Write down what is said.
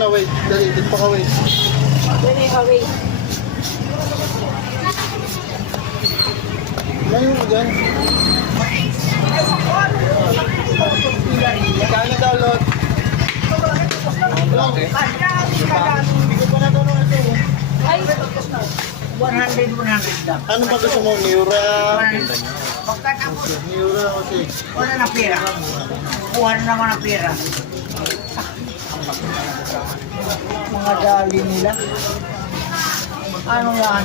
na, wait. Dali, dito pa ka, wait. Dali, wait. Layo mo dyan. Kano daw, Lot? Ay, 100 lang. Ano ba gusto mo? Miura? Pagkatapos, Miura kasi. wala na pera. Kuha na naman ang pera. Mga dali nila. Ano yan?